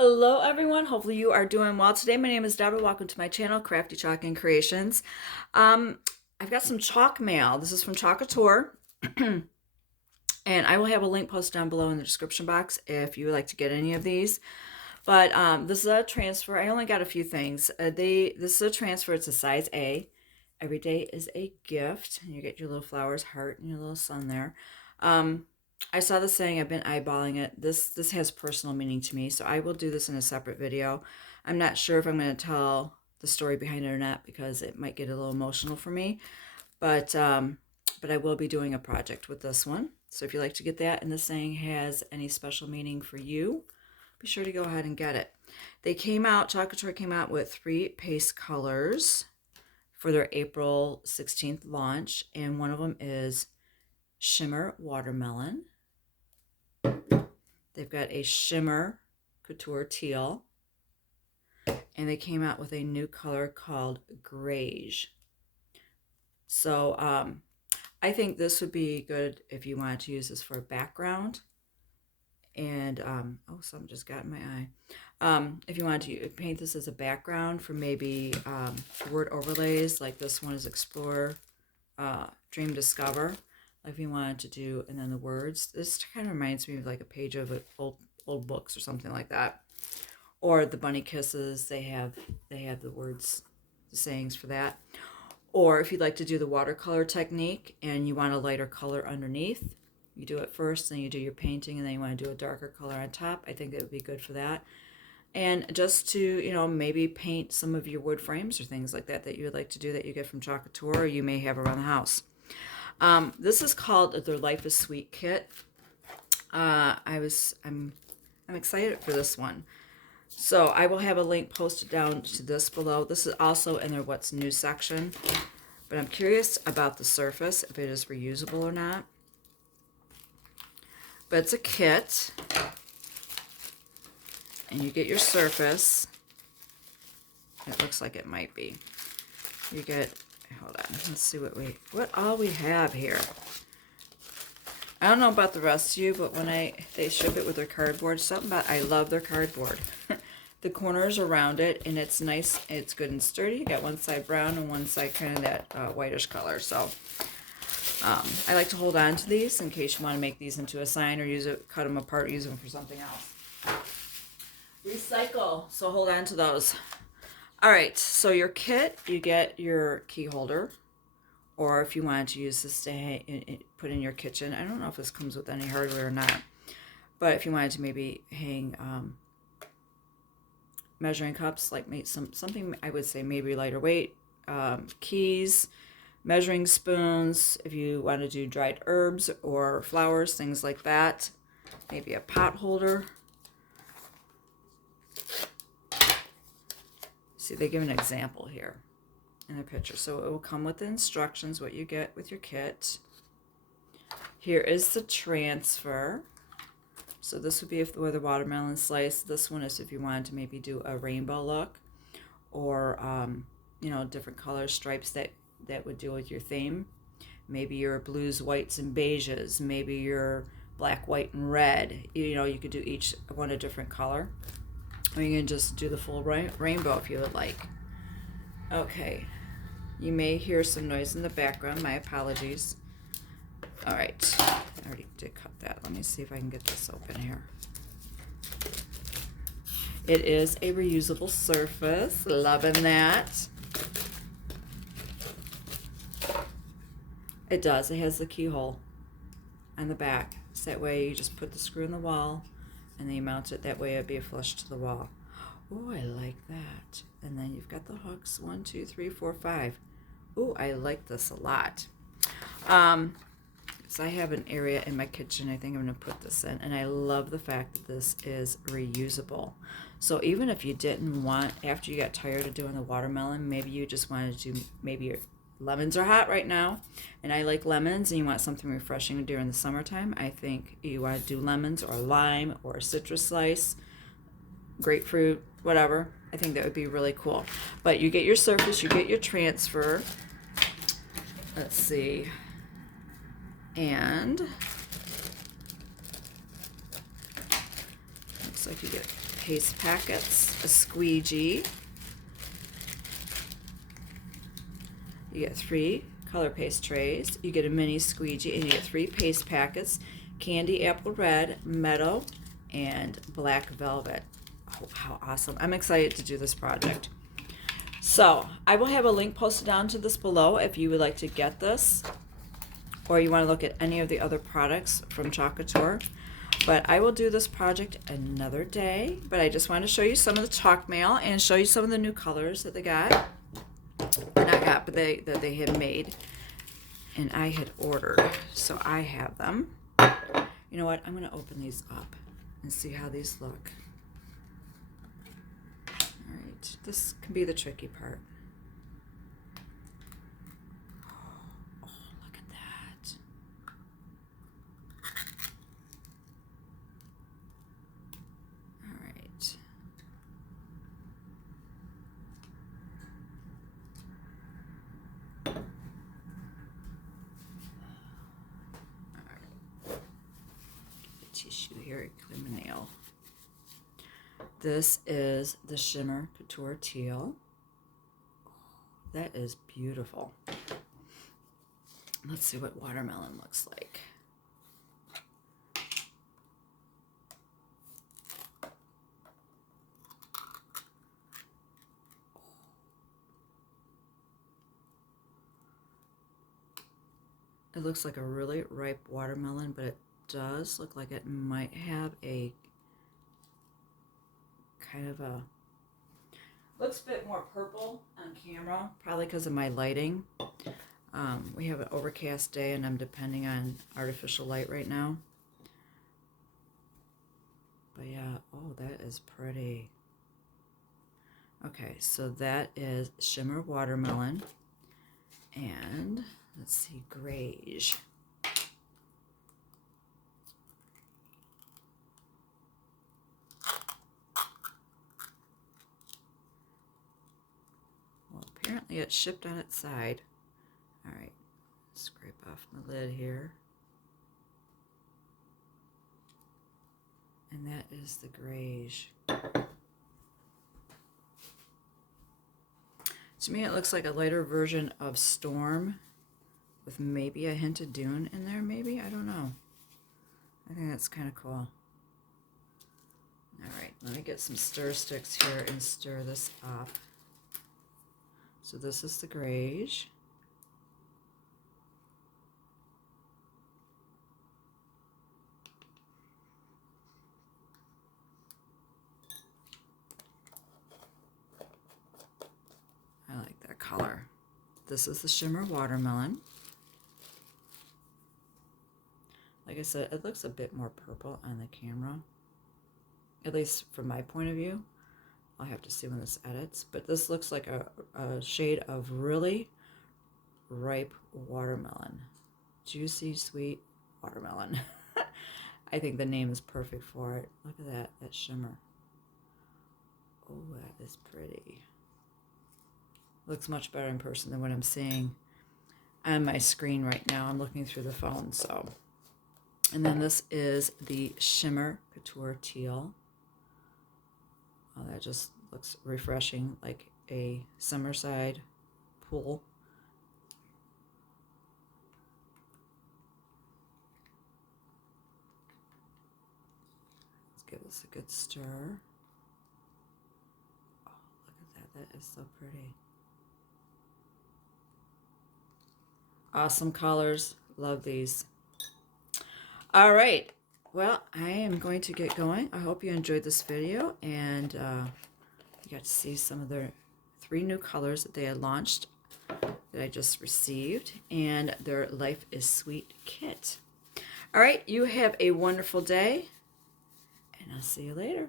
Hello everyone, hopefully you are doing well today. My name is Deborah. Welcome to my channel, Crafty Chalk and Creations. I've got some chalk mail. This is from Chalk Couture. And I will have a link posted down below in the description box if you would like to get any of these. But this is a transfer. I only got a few things. This is a transfer. It's a size A. Every day is a gift. And you get your little flowers, heart, and your little sun there. I saw this saying, I've been eyeballing it. This has personal meaning to me, so I will do this in a separate video. I'm not sure if I'm going to tell the story behind it or not because it might get a little emotional for me. But I will be doing a project with this one. So if you like to get that and the saying has any special meaning for you, be sure to go ahead and get it. Chalk Couture came out with 3 paste colors for their April 16th launch, and one of them is Shimmer Watermelon. They've got a Shimmer Couture Teal, and they came out with a new color called Greige. So I think this would be good if you wanted to use this for a background. And oh, something just got in my eye. If you wanted to paint this as a background for maybe word overlays, like this one is Explore, Dream, Discover. If you wanted to do, and then the words, this kind of reminds me of like a page of old books or something like that. Or the bunny kisses, they have the words, the sayings for that. Or if you'd like to do the watercolor technique and you want a lighter color underneath, you do it first, then you do your painting, and then you want to do a darker color on top. I think it would be good for that. And just to, you know, maybe paint some of your wood frames or things like that that you would like to do that you get from Chalk Couture or you may have around the house. This is called their Life is Sweet kit. I'm excited for this one. So I will have a link posted down to this below. This is also in their What's New section. But I'm curious about the surface, if it is reusable or not. But it's a kit. And you get your surface. It looks like it might be. You get, hold on, let's see what all we have here. I don't know about the rest of you, but when they ship it with their cardboard, something about, I love their cardboard. The corners are rounded, and it's nice, it's good and sturdy. You got one side brown and one side kind of that whitish color. So I like to hold on to these in case you want to make these into a sign or use it, cut them apart, use them for something else. Recycle, so hold on to those. All right, so your kit, you get your key holder, or if you wanted to use this to put in your kitchen. I don't know if this comes with any hardware or not, but if you wanted to maybe hang measuring cups, like something I would say maybe lighter weight, keys, measuring spoons, if you want to do dried herbs or flowers, things like that, maybe a pot holder. See, they give an example here in the picture. So it will come with the instructions, what you get with your kit. Here is the transfer. So this would be with a watermelon slice. This one is if you wanted to maybe do a rainbow look, or you know, different color stripes that would deal with your theme. Maybe your blues, whites, and beiges. Maybe your black, white, and red. You know, you could do each one a different color. Or you can just do the full rainbow if you would like. Okay, you may hear some noise in the background. My apologies. All right, I already did cut that. Let me see if I can get this open here. It is a reusable surface. Loving that. It does. It has the keyhole on the back. So that way you just put the screw in the wall and then you mount it. That way it'll be flush to the wall. Oh, I like that. And then you've got the hooks. 1, 2, 3, 4, 5. Oh, I like this a lot. So I have an area in my kitchen I think I'm going to put this in. And I love the fact that this is reusable. So even if you didn't want, after you got tired of doing the watermelon, maybe you just wanted to, maybe your lemons are hot right now, and I like lemons, and you want something refreshing during the summertime. I think you want to do lemons or lime or a citrus slice, grapefruit, whatever. I think that would be really cool. But you get your surface, you get your transfer. Let's see. And looks like you get paste packets, a squeegee. You get 3 color paste trays. You get a mini squeegee, and you get 3 paste packets, candy apple red, meadow, and black velvet. Oh, how awesome. I'm excited to do this project. So I will have a link posted down to this below if you would like to get this, or you want to look at any of the other products from Chalk Couture. But I will do this project another day. But I just wanted to show you some of the chalk mail and show you some of the new colors that they got. Or not got, but that they had made. And I had ordered. So I have them. You know what? I'm going to open these up and see how these look. All right. This can be the tricky part. Tissue here, clean my nail. This is the Shimmer Couture Teal. That is beautiful. Let's see what watermelon looks like. It looks like a really ripe watermelon, but it does look like it might have a kind of a, looks a bit more purple on camera, probably because of my lighting. We have an overcast day and I'm depending on artificial light right now. But yeah, oh, that is pretty. Okay, so that is Shimmer Watermelon. And let's see, Greige. Well, apparently it's shipped on its side. All right, scrape off the lid here. And that is the Greige. To me, it looks like a lighter version of Storm with maybe a hint of Dune in there, maybe? I don't know. I think that's kind of cool. All right, let me get some stir sticks here and stir this up. So this is the Greige. I like that color. This is the Shimmer Watermelon. Like I said, it looks a bit more purple on the camera, at least from my point of view. I'll have to see when this edits, but this looks like a shade of really ripe watermelon. Juicy, sweet watermelon. I think the name is perfect for it. Look at that shimmer. Oh, that is pretty. Looks much better in person than what I'm seeing on my screen right now. I'm looking through the phone, so. And then this is the Shimmer Couture Teal. Oh, that just looks refreshing, like a summerside pool. Let's give this a good stir. Oh, look at that. That is so pretty. Awesome colors. Love these. All right. Well, I am going to get going. I hope you enjoyed this video, and you got to see some of their 3 new colors that they had launched that I just received, and their Life is Sweet kit. All right. You have a wonderful day, and I'll see you later.